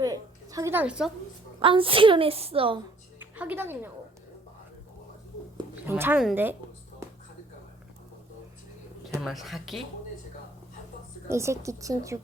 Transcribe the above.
왜 사기당했어? 빤스런했어. 사기당했냐고. 괜찮은데? 설마 사기? 이 새끼 친구